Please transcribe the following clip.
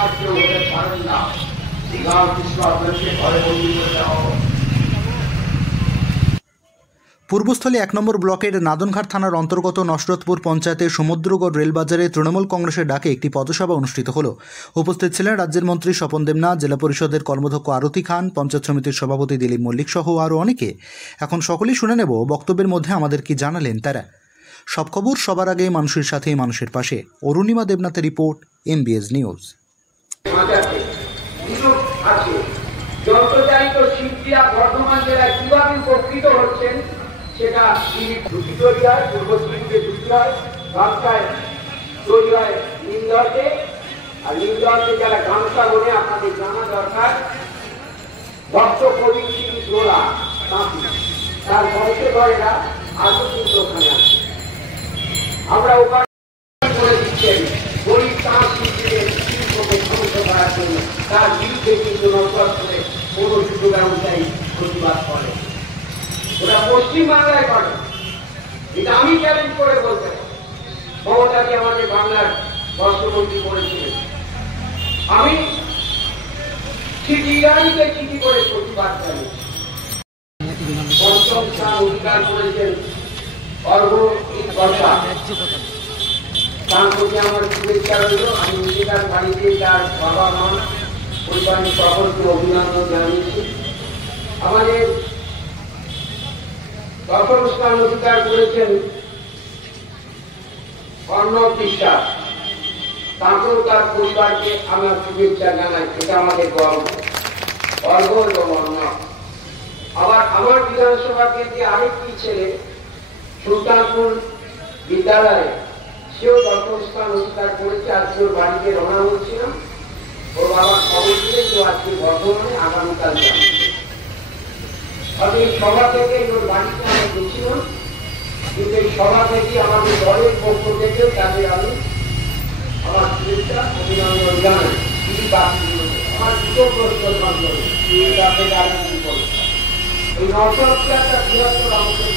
আর কেউ হতে পারেন না। গাঁও কিছু আপনাকে ঘরে বন্দি করে দেওয়া হবে। পূর্বস্থলী ১ নম্বর ব্লকের নাদনঘাট থানার অন্তর্গত নসরতপুর পঞ্চায়েতের সমুদ্রগড় রেলবাজারে তৃণমূল কংগ্রেসের ডাকে একটি পথসভা অনুষ্ঠিত হল। উপস্থিত ছিলেন রাজ্যের মন্ত্রী স্বপন দেবনাথ, জেলা পরিষদের কর্মধ্যক্ষ আরতি খান, পঞ্চায়েত সমিতির সভাপতি দিলীপ মল্লিক সহ আরও অনেকে। এখন সকলেই শুনে নেব বক্তব্যের মধ্যে আমাদের কি জানালেন তারা। সব খবর সবার আগে, মানুষের সাথে, মানুষের পাশে। অরুণিমা দেবনাথের রিপোর্ট, MBS নিউজ। যন্ত্রচালিত শিল্পীরা বর্ধমান জেলায় কিভাবে উপকৃত হচ্ছেন সেটা দুটি তৈরি হয়, পূর্ব সিংহকে দুটি হয়, রাস্তায় তৈরি হয় নিমদলকে, আর নিমদলকে যারা গামছা বলে আপনাদের জানা দরকার ভক্ত কবি সিং দোলা তার বংশধরেরা আজও কিন্তু ওখানে আছে। আমরা উপায় করে দিচ্ছেন গরিব তাঁর শিল্পীদের শিল্পকে ধ্বংস করার জন্য তার বিরুদ্ধে কিন্তু নজর করে কোনো যুদ্ধ ব্যবসায়ী প্রতিবাদ করে। ওরা পশ্চিমবাংলায় করে, এটা আমি চ্যালেঞ্জ করে বলতে পারি। মমতাকে আমাদের বাংলার বস্ত্রমন্ত্রী করেছিলেন, আমি চিঠি করে প্রতিবাদ জানিয়েছি। পঞ্চম স্থান অধিকার করেছেন অর্ঘ্যজিৎ বর্ষা, তার প্রতি আমার শুভেচ্ছা রইল। আমি নিজে তার বাড়িতে তার বাবা মা পরিবারের সকলকে অভিনন্দন জানিয়েছি। আমাদের দশম স্থান অধিকার করেছেন অর্ণব বিশ্বাস, তাঁকেও তার পরিবারকে আমার শুভেচ্ছা জানাই। এটা আমাদের গর্ব, অর্ঘ্য এবং অর্ণব। আবার আমার বিধানসভা কেন্দ্রে আরেকটি ছেলে সুলতানপুর বিদ্যালয়ে, সেও দশম স্থান অধিকার করেছে। আজকে ওর বাড়িতে রওনা হচ্ছিলাম, ওর বাবা খবর দিলেন যে আজকে বর্ধমানে, আগামীকাল যাবে। এই সভা থেকে ওর বাড়িতে আমি গেছিলাম, কিন্তু এই সভা থেকে আমাদের দলের পক্ষ থেকেও তাদের আমি আমার শুভেচ্ছা অভিনন্দন জানাই। আমার দুটো প্রশ্ন এই নশো একটা বৃহত্তর আমাদের